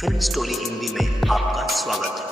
Film story Hindi में आपका स्वागत है।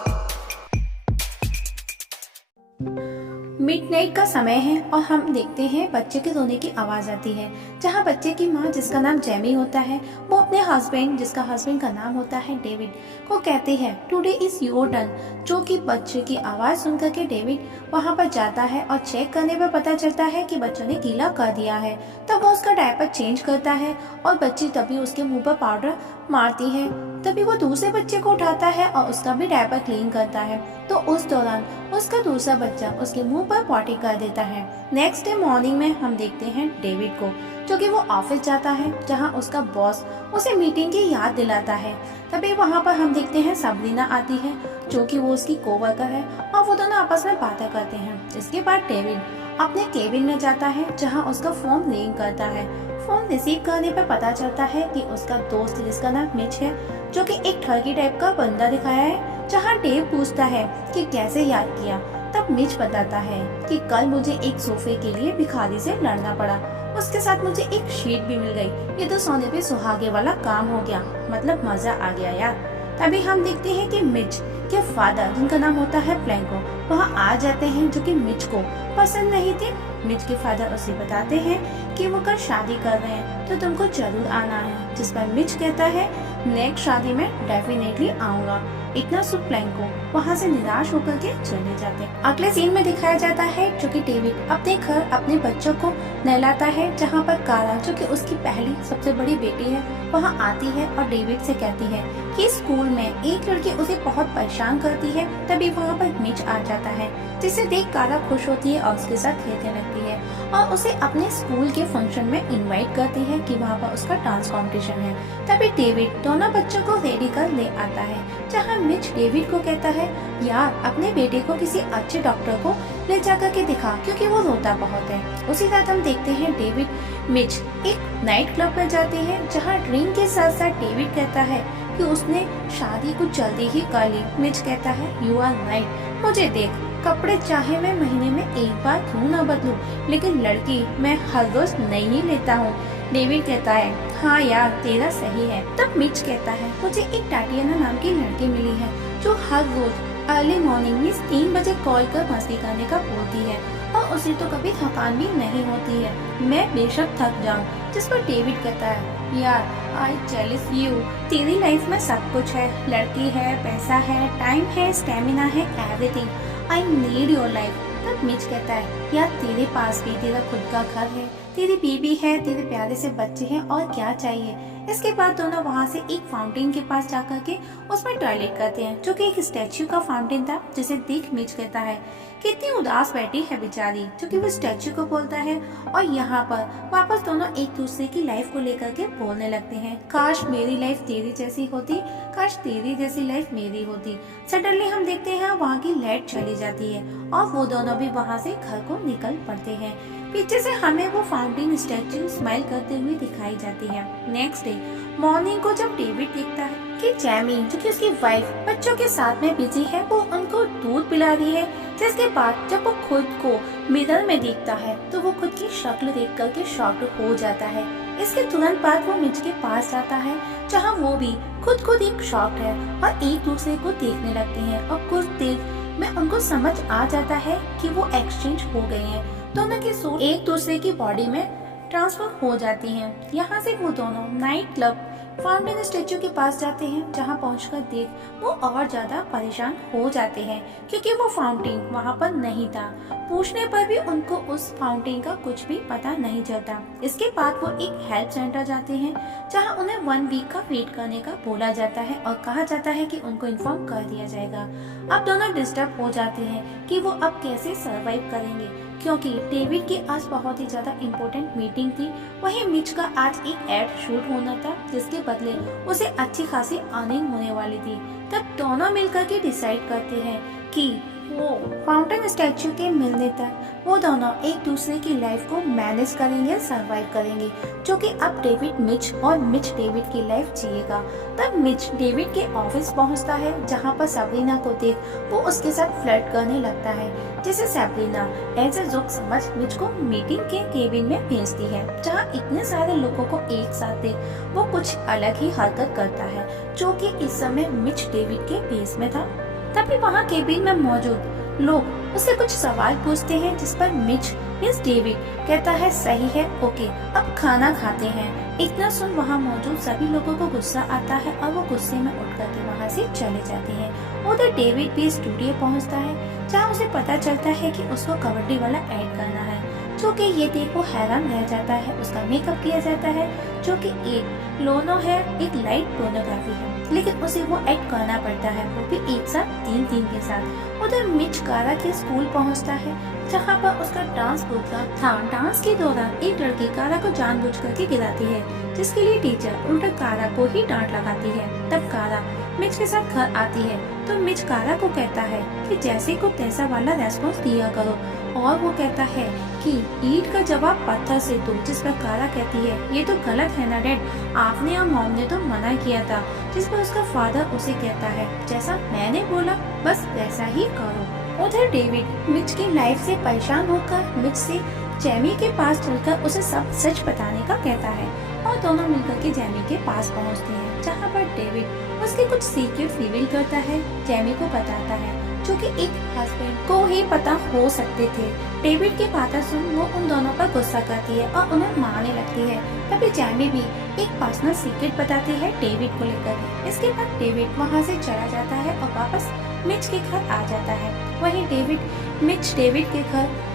मिडनाइट का समय है और हम देखते हैं बच्चे के रोने की आवाज आती है, जहां बच्चे की माँ, जिसका नाम जेमी होता है, वो अपने हस्बैंड, जिसका हस्बैंड का नाम होता है डेविड, को कहती है टुडे इज योर टर्न। जो कि बच्चे की आवाज सुनकर के डेविड वहां पर जाता है और चेक करने पर पता चलता है कि बच्चों ने गीला कर दिया है। तब वो उसका डायपर चेंज करता है और बच्ची तभी उसके मुंह पर पाउडर मारती है। तभी वो दूसरे बच्चे को उठाता है और उसका भी डायपर क्लीन करता है। तो उस दौरान उसका दूसरा बच्चा उसके मुंह पर पॉटी कर देता है। नेक्स्ट डे मॉर्निंग में हम देखते हैं डेविड को, जो कि वो ऑफिस जाता है, जहां उसका बॉस उसे मीटिंग की याद दिलाता है। तभी वहां पर हम देखते हैं सबरीना आती है, जो कि वो उसकी कोवर्कर है, और वो दोनों आपस में बातें करते हैं। इसके बाद डेविड अपने केबिन में जाता है, जहां उसका फोन रिंग करता है। फोन रिसीव करने पर पता चलता है कि उसका दोस्त, जिसका नाम मिच है, जो कि एक ठगी टाइप का बंदा दिखाया है। जहां डेव पूछता है कि कैसे याद किया, तब मिच बताता है कि कल मुझे एक सोफे के लिए भिखारी से लड़ना पड़ा, उसके साथ मुझे एक शीट भी मिल गई। ये तो सोने पे सुहागे वाला काम हो गया, मतलब मजा आ गया यार। तभी हम देखते हैं कि मिच के फादर, जिनका नाम होता है फ्लैंको, वहाँ आ जाते हैं, जो कि मिच को पसंद नहीं थे। मिच के फादर उसे बताते हैं कि वो कल शादी कर रहे हैं, तो तुमको जरूर आना है। जिस पर मिच कहता है नेक्स्ट शादी में डेफिनेटली आऊंगा। इतना सुन फ्लैंको वहाँ से निराश होकर के चले जाते हैं। अगले सीन में दिखाया जाता है, जो कि डेविड अपने घर अपने बच्चों को नहलाता है, जहाँ पर कारा, जो कि उसकी पहली सबसे बड़ी बेटी है, वहाँ आती है और डेविड से कहती है कि स्कूल में एक लड़की उसे बहुत परेशान करती है। तभी वहाँ पर मिच आ जाता है, जिसे देख कारा खुश होती है और उसके साथ खेलने लगती है और उसे अपने स्कूल के फंक्शन में इनवाइट करती है कि वहाँ पर उसका डांस कंपटीशन है। तभी डेविड दोनों बच्चों को रेडी कर ले आता है, जहाँ मिच डेविड को कहता है यार अपने बेटे को किसी अच्छे डॉक्टर को ले जाकर के दिखा, क्योंकि वो रोता बहुत है। उसी रात हम देखते हैं डेविड मिच एक नाइट क्लब में जाते हैं, जहाँ ड्रिंक के साथ साथ डेविड कहता है कि उसने शादी कुछ जल्दी ही कर ली। मिच कहता है यू आर राइट, मुझे देख, कपड़े चाहे मैं महीने में एक बार क्यों न बदलूं, लेकिन लड़की मैं हर रोज नहीं लेता हूँ। डेविड कहता है हाँ यार तेरा सही है। तब मिच कहता है मुझे एक टाटियाना नाम की लड़की मिली है, जो हर रोज अर्ली मॉर्निंग में 3 बजे कॉल कर मस्ती करने का बोलती है और उसे तो कभी थकान भी नहीं होती है, मैं बेशक थक जाऊं। जिस पर डेविड कहता है यार आई जेलस यू, तेरी लाइफ में सब कुछ है, लड़की है, पैसा है, टाइम है, स्टेमिना है, everything, I need your life. तब मिच कहता है यार तेरे पास भी तेरा खुद का घर है, तेरी बीबी है, तेरे प्यारे से बच्चे हैं, और क्या चाहिए। इसके बाद दोनों वहाँ से एक फाउंटेन के पास जाकर के उसमें टॉयलेट करते हैं, जो कि एक स्टैच्यू का फाउंटेन था, जिसे देख मिच कहता है कितनी उदास बैठी है बेचारी, जो कि वो स्टैच्यू को बोलता है। और यहाँ पर वापस दोनों एक दूसरे की लाइफ को लेकर के बोलने लगते हैं, काश मेरी लाइफ तेरी जैसी होती, काश तेरी जैसी लाइफ मेरी होती। सडनली हम देखते हैं वहाँ की लाइट चली जाती है और वो दोनों भी वहाँ से घर को निकल पड़ते हैं। पीछे से हमें वो फाउंटेन स्टैच्यू स्माइल करते हुए दिखाई जाती है। नेक्स्ट डे मॉर्निंग को जब डेविड देखता है कि जेमी, जो कि उसकी वाइफ, बच्चों के साथ में बिजी है, वो उनको दूध पिला रही है। जिसके बाद जब वो खुद को मिरर में देखता है, तो वो खुद की शक्ल देख करके शॉक्ड हो जाता है। इसके तुरंत बाद वो मिच के पास जाता है, जहाँ वो भी खुद एक शॉक्ड है और एक दूसरे को देखने लगते हैं। और कुछ देर में उनको समझ आ जाता है कि वो एक्सचेंज हो गए हैं, दोनों की सोल एक दूसरे की बॉडी में ट्रांसफर हो जाती हैं। यहाँ से वो दोनों नाइट क्लब फाउंटेन स्टेच्यू के पास जाते हैं, जहाँ पहुंचकर देख वो और ज्यादा परेशान हो जाते हैं, क्योंकि वो फाउंटेन वहाँ पर नहीं था। पूछने पर भी उनको उस फाउंटेन का कुछ भी पता नहीं चलता। इसके बाद वो एक हेल्प सेंटर जाते हैं, जहाँ उन्हें 1 वीक का वेट करने का बोला जाता है और कहा जाता है कि उनको इन्फॉर्म कर दिया जाएगा। अब दोनों डिस्टर्ब हो जाते हैं कि वो अब कैसे सर्वाइव करेंगे, क्योंकि डेविड की आज बहुत ही ज्यादा इम्पोर्टेंट मीटिंग थी। वहीं मिच का आज एक एड शूट होना था, जिसके बदले उसे अच्छी खासी अर्निंग होने वाली थी। तब दोनों मिलकर के डिसाइड करते हैं कि वो फाउंटेन स्टैचू के मिलने तक वो दोनों एक दूसरे की लाइफ को मैनेज करेंगे, सरवाइव करेंगे, जो कि अब डेविड मिच और मिच डेविड की लाइफ जिएगा। तब मिच डेविड के ऑफिस पहुंचता है, जहां पर सबरीना को देख वो उसके साथ फ्लर्ट करने लगता है, जिसे सबरीना एज ए जोक समझ मिच को मीटिंग के केबिन में भेजती है, जहां इतने सारे लोगों को एक साथ देख वो कुछ अलग ही हरकत करता है, जो कि इस समय मिच डेविड के बेस में था। तभी वहाँ केबिन में मौजूद लोग उससे कुछ सवाल पूछते हैं, जिस पर मिच मिस डेविड कहता है सही है, ओके अब खाना खाते हैं। इतना सुन वहाँ मौजूद सभी लोगों को गुस्सा आता है और वो गुस्से में उठ करके वहाँ से चले जाते हैं। उधर डेविड भी स्टूडियो पहुँचता है, जहाँ उसे पता चलता है कि उसको कबड्डी वाला ऐड करना है, जो कि ये देख वो हैरान रह जाता है। उसका मेकअप किया जाता है, जो कि एक लोनो है, एक लाइट पोर्नोग्राफी है, लेकिन उसे वो ऐड करना पड़ता है, वो भी एक साथ तीन के साथ। उधर मिच कारा के स्कूल पहुंचता है, जहां पर उसका डांस प्रोग्राम था। डांस के दौरान एक लड़की कारा को जानबूझ करके गिराती है, जिसके लिए टीचर उल्टा कारा को ही डांट लगाती है। तब कारा मिच के साथ घर आती है, तो मिच कारा को कहता है कि जैसे को तैसा वाला रेस्पॉन्स दिया करो, और वो कहता है कि ईंट का जवाब पत्थर से दो, जिस पर कारा कहती है ये तो गलत है ना डैड, आपने और मॉम ने तो मना किया था। जिस पर उसका फादर उसे कहता है जैसा मैंने बोला बस वैसा ही करो। उधर डेविड मिच की लाइफ से परेशान होकर मिच से जैमी के पास चलकर उसे सब सच बताने का कहता है, और दोनों मिलकर के जैमी के पास पहुंचते हैं, जहां पर डेविड उसके कुछ सीक्रेट रिवील करता है, जैमी को बताता है, जो कि एक हस्बैंड को ही पता हो सकते थे। डेविड की बातें सुन वो उन दोनों पर गुस्सा करती है और उन्हें मारने लगती है। तभी जैमी भी एक पर्सनल सीक्रेट बताती है डेविड को लेकर। इसके बाद डेविड वहां से चला जाता है और वापस मिच के घर आ जाता है। वहीं मिच डेविड के घर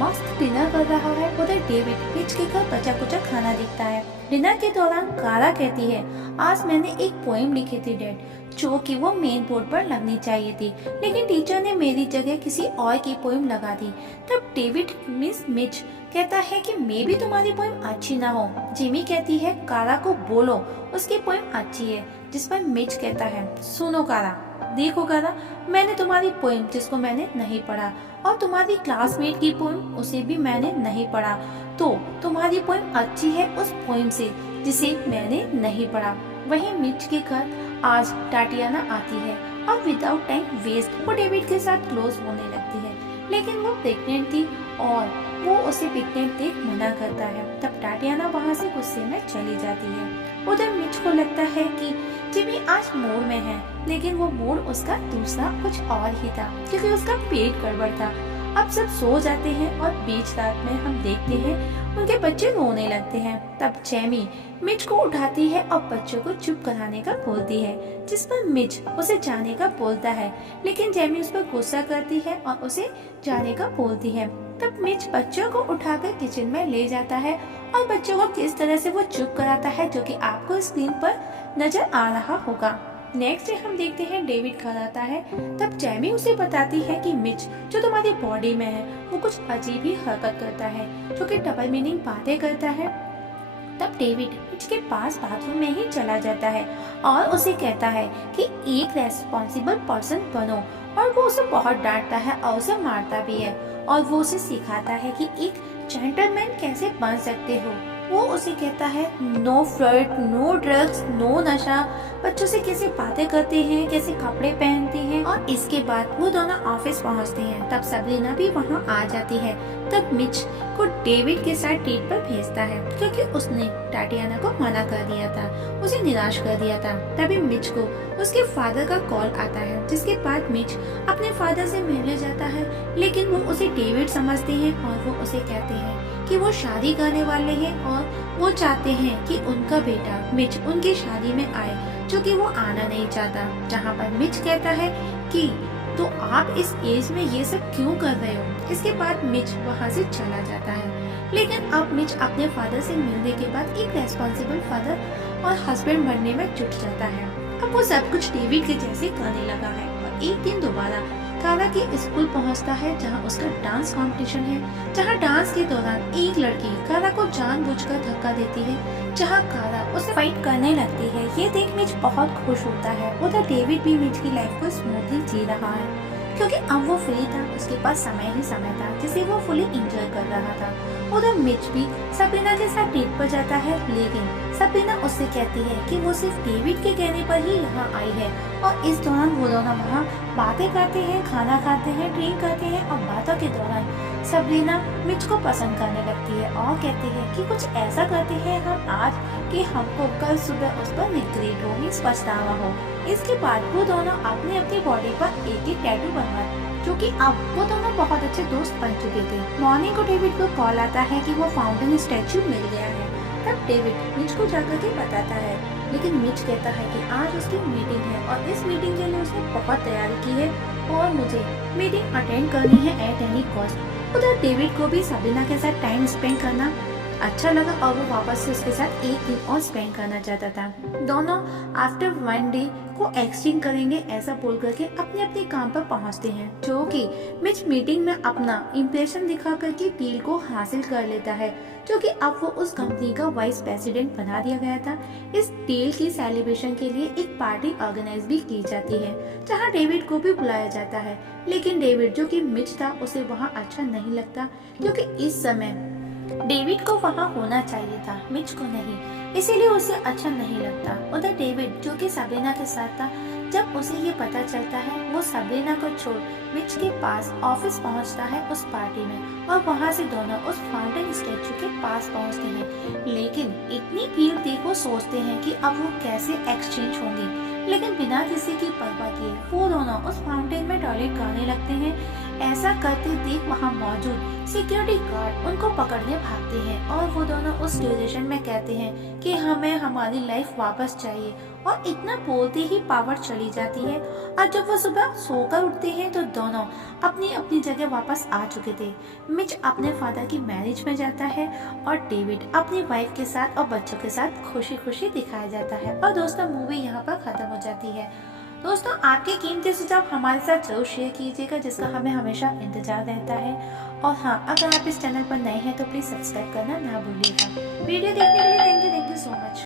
मस्त डिनर कर रहा है। उधर डेविड मिच के घर बचा कुचा खाना दिखता है। डिनर के दौरान कारा कहती है आज मैंने एक पोएम लिखी थी डैड, जो कि वो मेन बोर्ड पर लगनी चाहिए थी, लेकिन टीचर ने मेरी जगह किसी और की पोएम लगा दी। तब डेविड मिस मिच कहता है कि मे भी तुम्हारी पोएम अच्छी ना हो। जिमी कहती है कारा को बोलो उसकी पोएम अच्छी है, जिस पर मिच कहता है सुनो कारा, देखो कारा, मैंने तुम्हारी पोएम जिसको मैंने नहीं पढ़ा और तुम्हारी क्लासमेट की पोएम उसे भी मैंने नहीं पढ़ा, तो तुम्हारी पोएम अच्छी है उस पोएम से जिसे मैंने नहीं पढ़ा। वहीं मिच के घर आज टाटियाना आती है और विदाउट टाइम वेस्ट वो डेविड के साथ क्लोज होने लगती है, लेकिन वो प्रेग्नेंट थी और वो उसे प्रेग्नेंट देख मना करता है। तब टाटियाना वहाँ से गुस्से में चली जाती है। उधर मिच को लगता है कि जिमी आज मूड में है, लेकिन वो मूड उसका दूसरा कुछ और ही था, क्योंकि उसका पेट गड़बड़ था। अब सब सो जाते हैं और बीच रात में हम देखते हैं उनके बच्चे रोने लगते हैं। तब जैमी मिच को उठाती है और बच्चों को चुप कराने का बोलती है, जिस पर मिच उसे जाने का बोलता है, लेकिन जैमी उस पर गुस्सा करती है और उसे जाने का बोलती है। तब मिच बच्चों को उठाकर किचन में ले जाता है और बच्चों को किस तरह से वो चुप कराता है, जो कि आपको स्क्रीन पर नजर आ रहा होगा। नेक्स्ट डे हम देखते हैं डेविड घर आता है। तब जैमी उसे बताती है कि मिच जो तुम्हारी बॉडी में है वो कुछ अजीब ही हरकत करता है, जो कि डबल मीनिंग बातें करता है। तब डेविड मिच के पास बाथरूम में ही चला जाता है और उसे कहता है कि एक रेस्पॉन्सिबल पर्सन बनो, और वो उसे बहुत डांटता है और उसे मारता भी है, और वो उसे सिखाता है कि एक जेंटलमैन कैसे बन सकते हो। वो उसे कहता है no flirt, no drugs, no नशा, बच्चों से कैसे बातें करते हैं, कैसे कपड़े पहनते हैं। और इसके बाद वो दोनों ऑफिस पहुंचते हैं। तब सबरीना भी वहां आ जाती है। तब मिच को डेविड के साथ डेट पर भेजता है, क्योंकि उसने टाटियाना को मना कर दिया था, उसे निराश कर दिया था। तभी मिच को उसके फादर का कॉल आता है, जिसके बाद मिच अपने फादर से मिलने जाता है, लेकिन वो उसे डेविड समझते हैं और वो उसे कहते हैं कि वो शादी करने वाले हैं और वो चाहते हैं कि उनका बेटा मिच उनकी शादी में आए, जो कि वो आना नहीं चाहता। जहाँ पर मिच कहता है कि तो आप इस एज में ये सब क्यों कर रहे हो। इसके बाद मिच वहाँ से चला जाता है, लेकिन अब मिच अपने फादर से मिलने के बाद एक रेस्पॉन्सिबल फादर और हस्बैंड बनने में जुट जाता है। अब वो सब कुछ डेविड के जैसे करने लगा है। और एक दिन दोबारा कारा के स्कूल पहुंचता है, जहां उसका डांस कंपटीशन है, जहां डांस के दौरान एक लड़की कारा को जानबूझकर धक्का देती है, जहां कारा उसे फाइट करने लगती है। ये देख मिच बहुत खुश होता है। उधर डेविड भी मिच की लाइफ को स्मूथली जी रहा है। क्योंकि अब वो फ्री था, उसके पास समय ही समय था जिसे वो फुली एंजॉय कर रहा था। उधर मिच भी सबरीना के साथ डेट पर जाता है, लेकिन सबरीना उससे कहती है कि वो सिर्फ डेविड के कहने पर ही यहाँ आई है और इस दौरान वो दोनों वहाँ बातें करते हैं, खाना खाते हैं, ड्रिंक करते हैं और बातों के दौरान सबरीना मिच को पसंद करने लगती है और कहती है कि कुछ ऐसा करते हैं हम आज कि हमको कल सुबह उस पर रिग्रेट हो, पछतावा हो। इसके बाद वो दोनों अपनी अपनी बॉडी पर एक एक टैटू बनवाए, क्योंकि अब वो दोनों बहुत अच्छे दोस्त बन चुके थे। मॉर्निंग को डेविड को कॉल आता है कि वो फाउंटेन स्टैचू मिल गया है। तब डेविड मिच को जाकर के बताता है, लेकिन मिच कहता है कि आज उसकी मीटिंग है और इस मीटिंग के लिए उसने बहुत तैयारी की है और मुझे मीटिंग अटेंड करनी है एट एनी कॉस्ट। उधर डेविड को भी सबरीना के साथ टाइम स्पेंड करना अच्छा लगा और वो वापस से उसके साथ एक दिन और स्पेंड करना चाहता था। दोनों आफ्टर 1 डे को एक्सचेंज करेंगे ऐसा बोल करके अपने अपने काम पर पहुंचते हैं, जो कि मिच मीटिंग में अपना इम्प्रेशन दिखा करके डील को हासिल कर लेता है, जो कि अब वो उस कंपनी का वाइस प्रेसिडेंट बना दिया गया था। इस डील की सेलिब्रेशन के लिए एक पार्टी ऑर्गेनाइज भी की जाती है, जहाँ डेविड को भी बुलाया जाता है, लेकिन डेविड जो कि मिच था उसे वहाँ अच्छा नहीं लगता, क्योंकि इस समय डेविड को वहाँ होना चाहिए था, मिच को नहीं, इसीलिए उसे अच्छा नहीं लगता। उधर डेविड जो कि सबरीना के साथ था, जब उसे ये पता चलता है वो सबरीना को छोड़ मिच के पास ऑफिस पहुंचता है उस पार्टी में और वहां से दोनों उस फाउंटेन स्टैचू के पास पहुंचते हैं। लेकिन इतनी भीड़ देख वो सोचते हैं कि अब वो कैसे एक्सचेंज होंगे, लेकिन बिना किसी की परवाह किए वो दोनों उस फाउंटेन में टॉयलेट करने लगते हैं। ऐसा करते देख वहाँ मौजूद सिक्योरिटी गार्ड उनको पकड़ने भागते हैं और वो दोनों उस सिचुएशन में कहते हैं कि हमें हमारी लाइफ वापस चाहिए, और इतना बोलते ही पावर चली जाती है। और जब वो सुबह सोकर उठते हैं तो दोनों अपनी अपनी जगह वापस आ चुके थे। मिच अपने फादर की मैरिज में जाता है और डेविड अपनी वाइफ के साथ और बच्चों के साथ खुशी खुशी दिखाया जाता है। और दोस्तों मूवी यहाँ पर खत्म हो जाती है। दोस्तों आपके कीमती सुझाव हमारे साथ जरूर शेयर कीजिएगा, जिसका हमें हमेशा इंतजार रहता है। और हाँ, अगर आप इस चैनल पर नए हैं तो प्लीज सब्सक्राइब करना ना भूलिएगा। वीडियो देखने के लिए थैंक यू सो मच।